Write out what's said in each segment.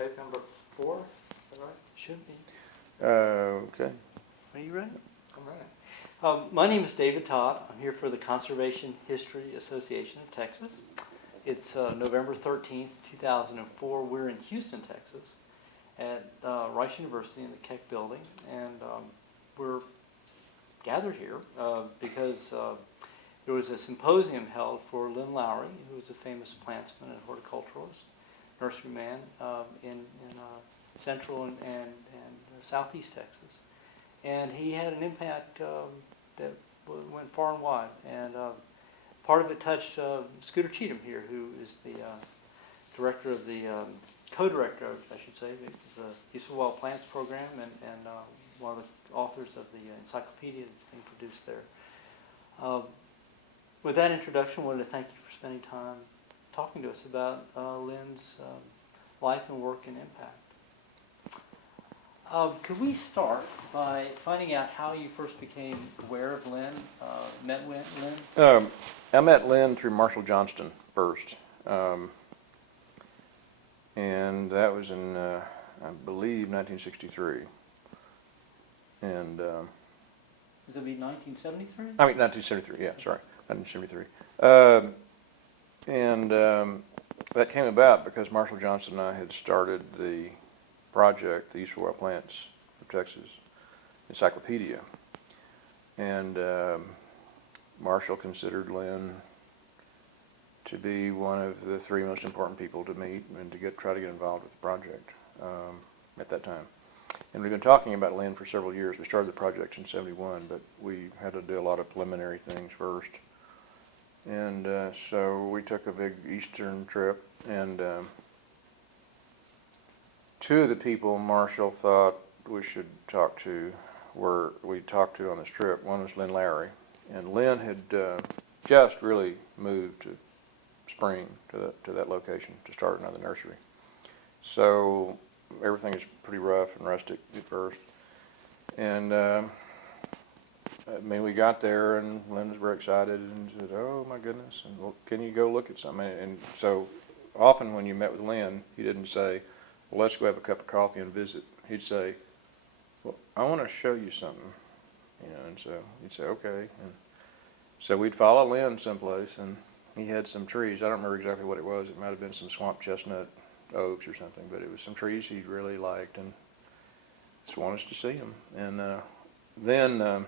tape number 4, is that right? Should be. Okay. Are you ready? I'm ready. My name is David Todd. I'm here for the Conservation History Association of Texas. It's November 13th, 2004. We're in Houston, Texas, at Rice University in the Keck building, and we're gathered here because there was a symposium held for Lynn Lowrey, who was a famous plantsman and horticulturalist, nurseryman in central and southeast Texas. And he had an impact that went far and wide. And part of it touched Scooter Cheatham here, who is the director of the, co-director, I should say, the Useful Wild Plants program, and one of the authors of the encyclopedia that's being produced there. With that introduction, I wanted to thank you for spending time talking to us about Lynn's life and work and impact. Could we start by finding out how you first became aware of Lynn, met Lynn? I met Lynn through Marshall Johnston first, and that was in, I believe, 1963. And Does it be 1973? I mean, 1973. Yeah, sorry, 1973. And that came about because Marshall Johnston and I had started the project, the Useful Wild Plants of Texas Encyclopedia, and Marshall considered Lynn to be one of the 3 most important people to meet and to try to get involved with the project at that time. And we've been talking about Lynn for several years. We started the project in '71, but we had to do a lot of preliminary things first. And so we took a big eastern trip, and 2 of the people Marshall thought we should talk to we talked to on this trip. One was Lynn Lowrey, and Lynn had just really moved to Spring, to that location, to start another nursery. So everything is pretty rough and rustic at first. And I mean, we got there, and Lynn was very excited and said, "Oh my goodness, and well, can you go look at something?" And so often when you met with Lynn, he didn't say, "Well, let's go have a cup of coffee and visit." He'd say, "Well, I want to show you something," and so he'd say, "Okay." And so we'd follow Lynn someplace, and he had some trees. I don't remember exactly what it was. It might have been some swamp chestnut oaks or something, but it was some trees he really liked, and just wanted us to see them. And then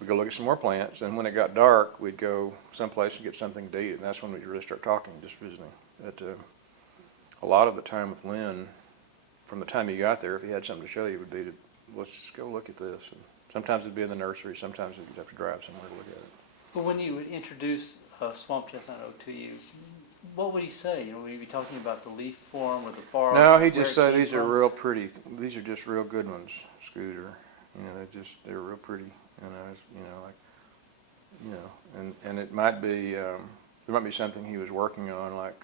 we'd go look at some more plants, and when it got dark, we'd go someplace and get something to eat, and that's when we'd really start talking, just visiting. But a lot of the time with Lynn, from the time he got there, if he had something to show you, would be to, let's just go look at this. And sometimes it'd be in the nursery, sometimes we'd have to drive somewhere to look at it. Well, when you would introduce swamp chestnut oak to you, what would he say? Would he be talking about the leaf form or the bark? No, he'd just say, "These are real pretty. These are just real good ones, Scooter. They're real pretty. And it might be there might be something he was working on, like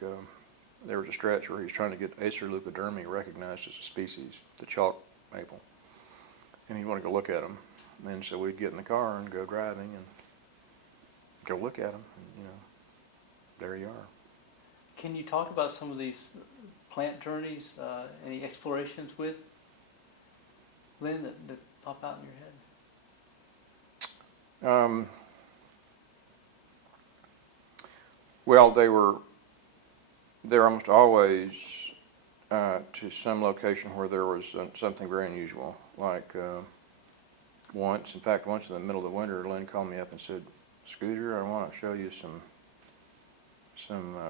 there was a stretch where he was trying to get Acer leucodermi recognized as a species, the chalk maple, and he wanted to go look at them. And so we'd get in the car and go driving and go look at them, and there you are. Can you talk about some of these plant journeys, any explorations with Lynn that pop out in your head? Well, they were almost always to some location where there was something very unusual. Like once in the middle of the winter, Lynn called me up and said, "Scooter, I want to show you some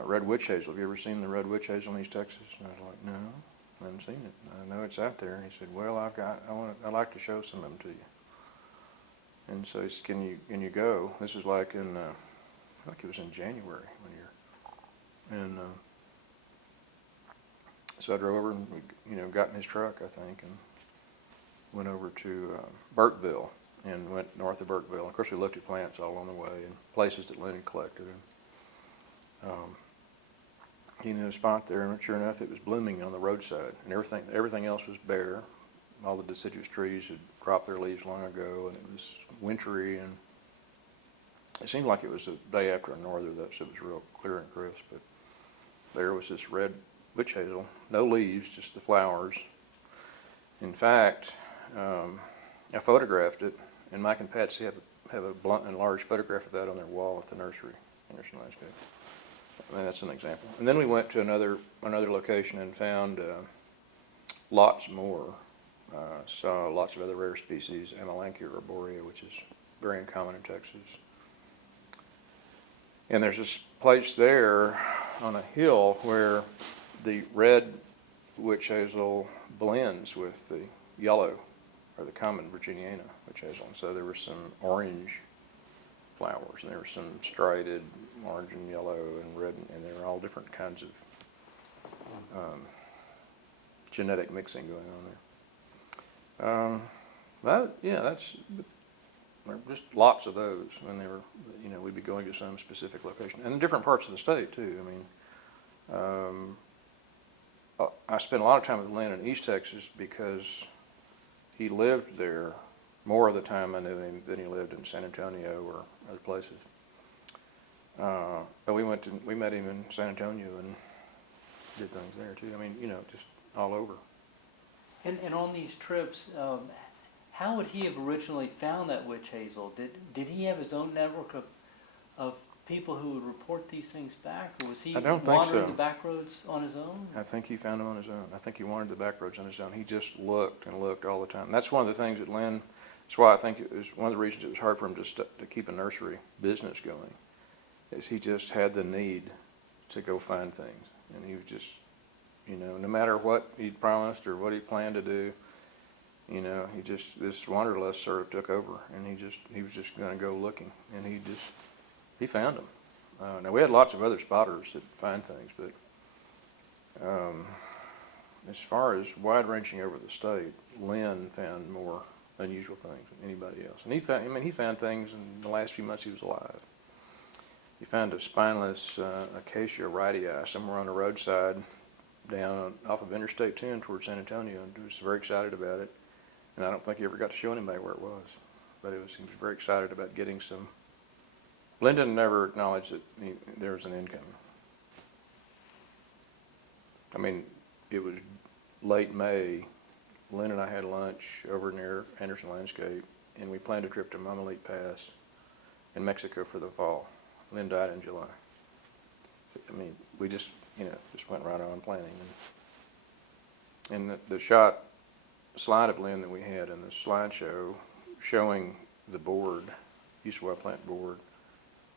red witch hazel. Have you ever seen the red witch hazel in East Texas?" And I was like, "No, I haven't seen it. I know it's out there." And he said, "Well, I'd like to show some of them to you." And so he said, "Can you go?" This was like in, I think it was in January one year. And so I drove over and we, got in his truck, I think, and went over to Burkeville and went north of Burkeville. Of course, we looked at plants all along the way and places that Lynn had collected. And he knew a spot there, and sure enough, it was blooming on the roadside, and everything else was bare. All the deciduous trees had dropped their leaves long ago, and it was wintry, and it seemed like it was the day after a norther, so it was real clear and crisp. But there was this red witch hazel, no leaves, just the flowers. In fact, I photographed it, and Mike and Patsy have a blunt and large photograph of that on their wall at the nursery, Anderson Landscape. I mean, that's an example. And then we went to another location and found lots more. Saw lots of other rare species, Amelanchier arborea, which is very uncommon in Texas. And there's this place there on a hill where the red witch hazel blends with the yellow, or the common Virginiana witch hazel. And so there were some orange flowers, and there were some striated orange and yellow and red, and they were all different kinds of genetic mixing going on there. But yeah, that's just lots of those. And they were, we'd be going to some specific location, and in different parts of the state too. I mean, I spent a lot of time with Lynn in East Texas because he lived there more of the time I knew him than he lived in San Antonio or other places. But we met him in San Antonio and did things there too. I mean, just all over. And on these trips, how would he have originally found that witch hazel? Did he have his own network of people who would report these things back, or was he wandering the back roads on his own? I think he found them on his own. I think he wandered the back roads on his own. He just looked and looked all the time. And that's one of the things that Lynn, that's why I think it was one of the reasons it was hard for him to keep a nursery business going, is he just had the need to go find things. And he was just, no matter what he'd promised or what he planned to do, he just, this wanderlust sort of took over, and he was just going to go looking, and he found them. Now we had lots of other spotters that find things, but as far as wide-ranging over the state, Lynn found more unusual things than anybody else. And he found things in the last few months he was alive. He found a spineless acacia rhytii somewhere on the roadside down off of Interstate 10 towards San Antonio, and he was very excited about it. And I don't think he ever got to show anybody where it was, but he was very excited about getting some. Lyndon never acknowledged that there was an income. I mean, it was late May. Lynn and I had lunch over near Anderson Landscape, and we planned a trip to Mammalite Pass in Mexico for the fall. Lynn died in July. I mean, we just went right on planning. And the slide of Lynn that we had in the slideshow showing the board, East Wild Plant Board,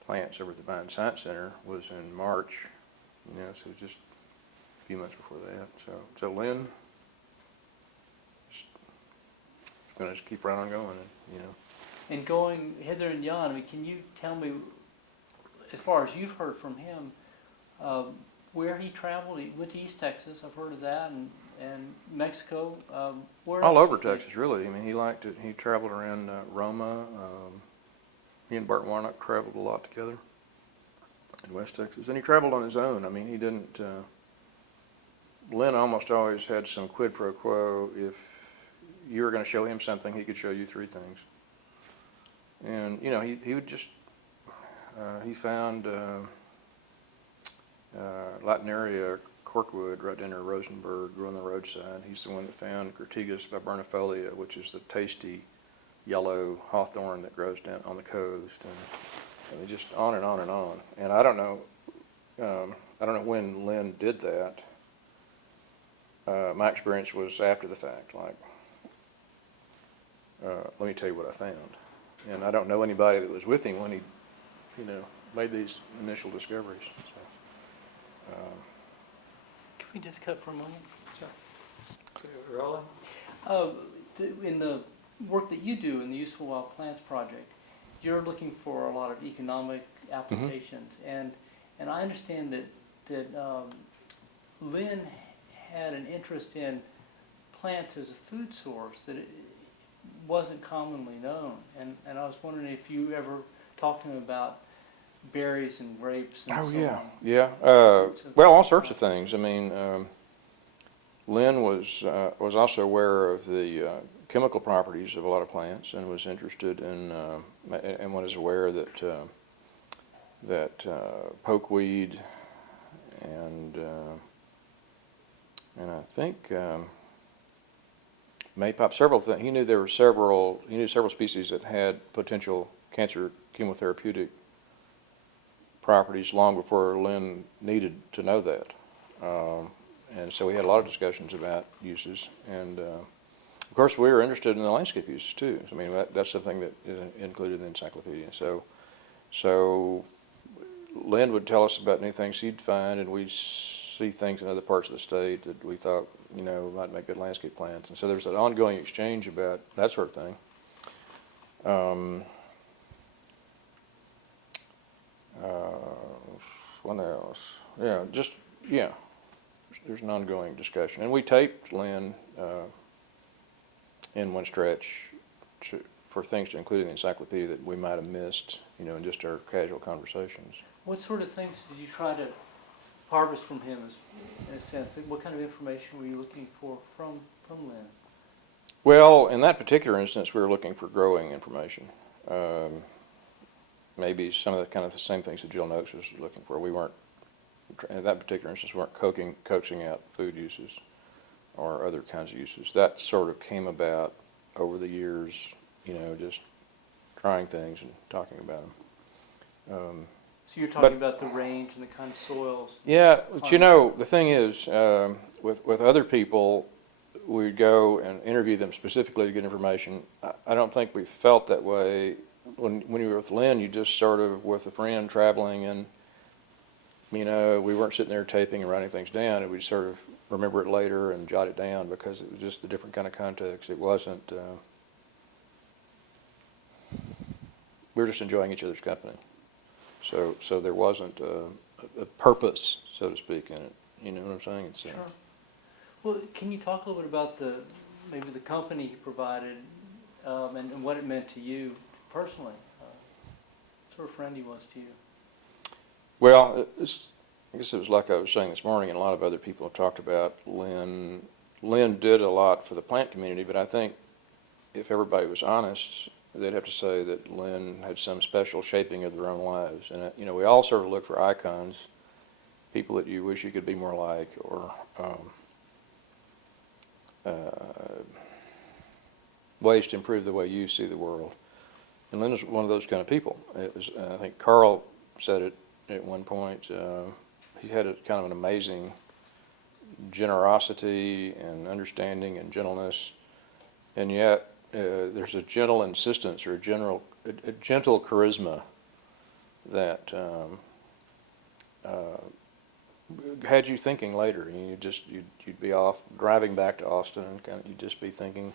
plants over at the Vine Science Center was in March, so just a few months before that. So Lynn is going to just keep right on going, And going hither and yon, I mean, can you tell me, as far as you've heard from him, where he traveled? He went to East Texas, I've heard of that, and Mexico. Where all else over Texas, really. I mean, he liked it. He traveled around Roma. He and Bart Warnock traveled a lot together in West Texas, and he traveled on his own. I mean, he didn't. Lynn almost always had some quid pro quo. If you were going to show him something, he could show you 3 things. And he would just. He found Latinaria corkwood right down near Rosenberg, grew on the roadside. He's the one that found Crataegus vibernifolia, which is the tasty yellow hawthorn that grows down on the coast, and just on and on and on. And I don't know when Lynn did that. My experience was after the fact, like, let me tell you what I found. And I don't know anybody that was with him when he, made these initial discoveries. So, Can we just cut for a moment? Rolling? In the work that you do in the Useful Wild Plants Project, you're looking for a lot of economic applications, and I understand that Lynn had an interest in plants as a food source that it wasn't commonly known, and I was wondering if you ever talked to him about berries and grapes and so on. Yeah. Well, all sorts of things. I mean, Lynn was also aware of the chemical properties of a lot of plants, and was interested in and was aware that pokeweed and And I think maypop, several things. He knew several species that had potential cancer chemotherapeutic properties long before Lynn needed to know that. And so we had a lot of discussions about uses. And of course, we were interested in the landscape uses too. I mean, that's something that is included in the encyclopedia. So Lynn would tell us about new things he'd find, and we'd see things in other parts of the state that we thought, might make good landscape plans. And so there's an ongoing exchange about that sort of thing. What else? Yeah, there's an ongoing discussion. And we taped Lynn in one stretch for things to include in the encyclopedia that we might have missed, in just our casual conversations. What sort of things did you try to harvest from him, in a sense? What kind of information were you looking for from Lynn? Well, in that particular instance, we were looking for growing information. Maybe some of the same things that Jill Noakes was looking for. We weren't, in that particular instance, we weren't coaxing out food uses or other kinds of uses. That sort of came about over the years, just trying things and talking about them. So you're talking about the range and the kind of soils? Yeah, but the thing is, with other people, we'd go and interview them specifically to get information. I don't think we felt that way. When you were with Lynn, you just sort of, with a friend traveling, and, we weren't sitting there taping and writing things down, and we'd sort of remember it later and jot it down because it was just a different kind of context. It wasn't, we were just enjoying each other's company. So there wasn't a purpose, so to speak, in it. You know what I'm saying? Sure. Well, can you talk a little bit about maybe the company he provided and what it meant to you personally? What sort of friend he was to you? Well, I guess it was like I was saying this morning, and a lot of other people have talked about Lynn. Lynn did a lot for the plant community, but I think if everybody was honest, they'd have to say that Lynn had some special shaping of their own lives. And, we all sort of look for icons, people that you wish you could be more like, or ways to improve the way you see the world. And Lynn was one of those kind of people. It was, I think Carl said it at one point, he had kind of an amazing generosity and understanding and gentleness, and yet there's a gentle insistence or a gentle charisma that had you thinking later. You'd be off driving back to Austin, and you'd just be thinking,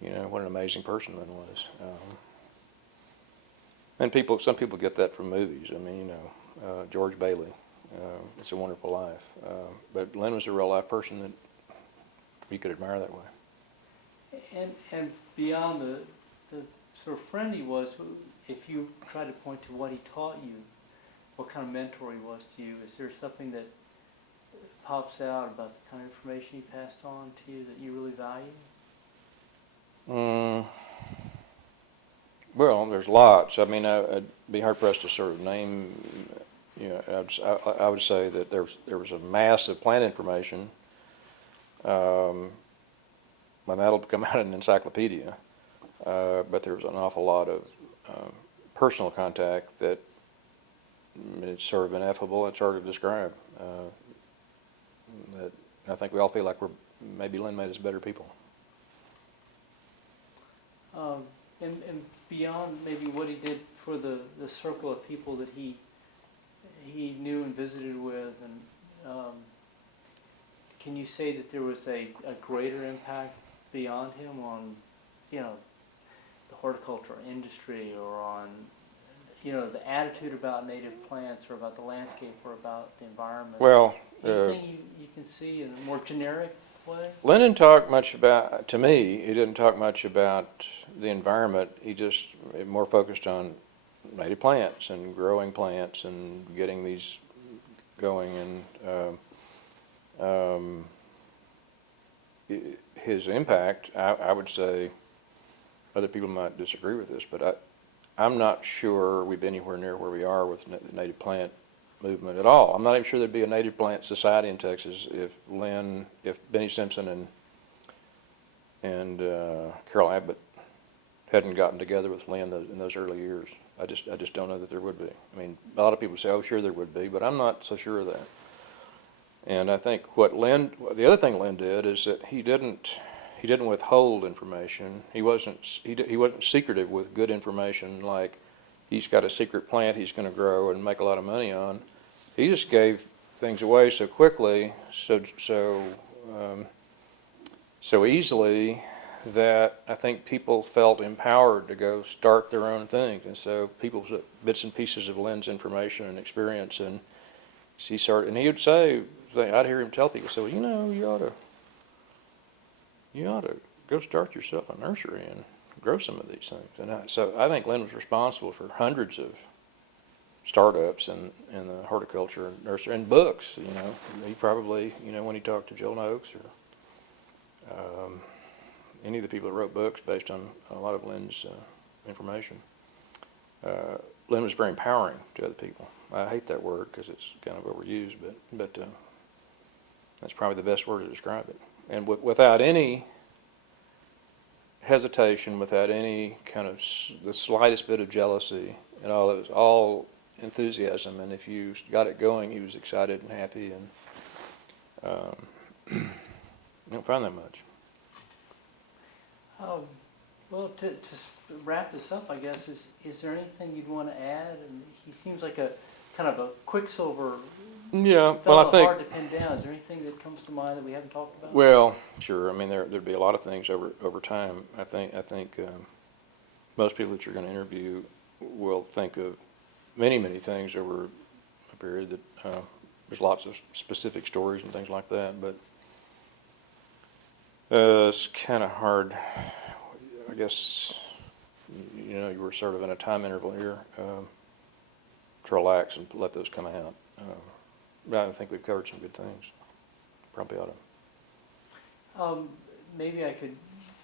what an amazing person Lynn was. And some people get that from movies. I mean, George Bailey, It's a Wonderful Life. But Lynn was a real life person that you could admire that way. And beyond the sort of friend he was, if you try to point to what he taught you, what kind of mentor he was to you, is there something that pops out about the kind of information he passed on to you that you really value? Well, there's lots. I mean, I'd be hard pressed to sort of name. I would say that there was a mass of plant information. And that'll come out in an encyclopedia. But there was an awful lot of personal contact that it's sort of ineffable. It's hard to describe. That I think we all feel like maybe Lynn made us better people. And beyond maybe what he did for the circle of people that he knew and visited with, and can you say that there was a greater impact beyond him on, the horticultural industry, or on, the attitude about native plants, or about the landscape, or about the environment? Well, anything you can see in a more generic way? Lynn didn't talk much about, to me, he didn't talk much about the environment. He just more focused on native plants and growing plants and getting these going. And his impact, I would say, other people might disagree with this, but I'm not sure we've been anywhere near where we are with the native plant movement at all. I'm not even sure there'd be a native plant society in Texas if Benny Simpson and Carol Abbott hadn't gotten together with Lynn in those early years. I just don't know that there would be. I mean, a lot of people say, oh, sure there would be, but I'm not so sure of that. And I think the other thing Lynn did is that he didn't withhold information. He wasn't secretive with good information, like he's got a secret plant he's going to grow and make a lot of money on. He just gave things away so quickly, so easily, that I think people felt empowered to go start their own things. And so people took bits and pieces of Lynn's information and experience, and he would say, I'd hear him tell people, so you know, you ought to go start yourself a nursery and grow some of these things. And so I think Lynn was responsible for hundreds of startups in the horticulture and nursery and books. You know, he probably, you know, when he talked to Joe Noakes or any of the people that wrote books based on a lot of Lynn's information. Lynn was very empowering to other people. I hate that word because it's kind of overused, but that's probably the best word to describe it. And without any hesitation, without any kind of the slightest bit of jealousy at all, it was all enthusiasm. And if you got it going, he was excited and happy, and you don't find that much. Well, to wrap this up, I guess, is there anything you'd want to add? And he seems like a kind of a quicksilver. Yeah, well, I think hard to pin down. Is there anything that comes to mind that we haven't talked about? Well, sure. I mean, there'd be a lot of things over time. I think most people that you're going to interview will think of many things over a period that there's lots of specific stories and things like that, but it's kind of hard. I guess, you know, you were sort of in a time interval here to relax and let those come out. But I think we've covered some good things. Probably ought to. Maybe I could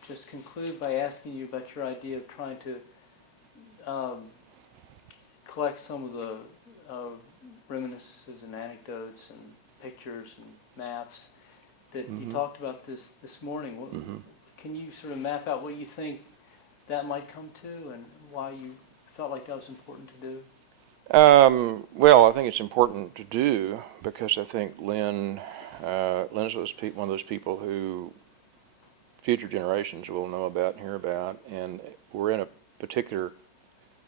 just conclude by asking you about your idea of trying to collect some of the reminiscences and anecdotes and pictures and maps that you talked about this morning. Can you sort of map out what you think that might come to and why you felt like that was important to do? Well, I think it's important to do because I think Lynn's one of those people who future generations will know about and hear about, and we're in a particular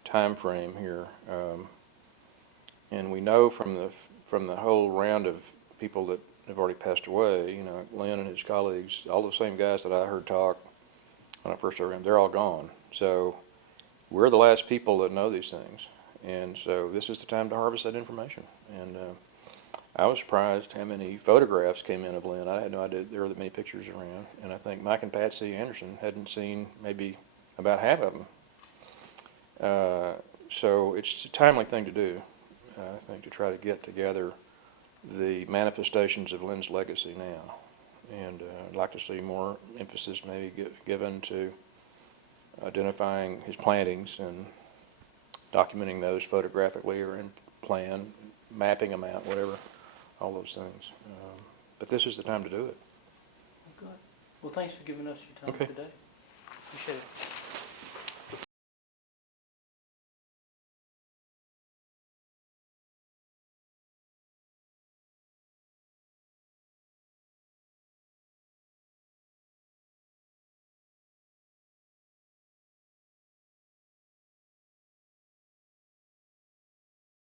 time frame here, and we know from the whole round of people that have already passed away, you know, Lynn and his colleagues, all the same guys that I heard talk when I first started them, they're all gone. So we're the last people that know these things. And so this is the time to harvest that information. And I was surprised how many photographs came in of Lynn. I had no idea there were that many pictures around. And I think Mike and Patsy Anderson hadn't seen maybe about half of them. So it's a timely thing to do, I think, to try to get together the manifestations of Lynn's legacy now. And I'd like to see more emphasis maybe given to identifying his plantings and documenting those photographically or in plan, mapping them out, whatever, all those things. But this is the time to do it. Well, good. Well, thanks for giving us your time today. Appreciate it.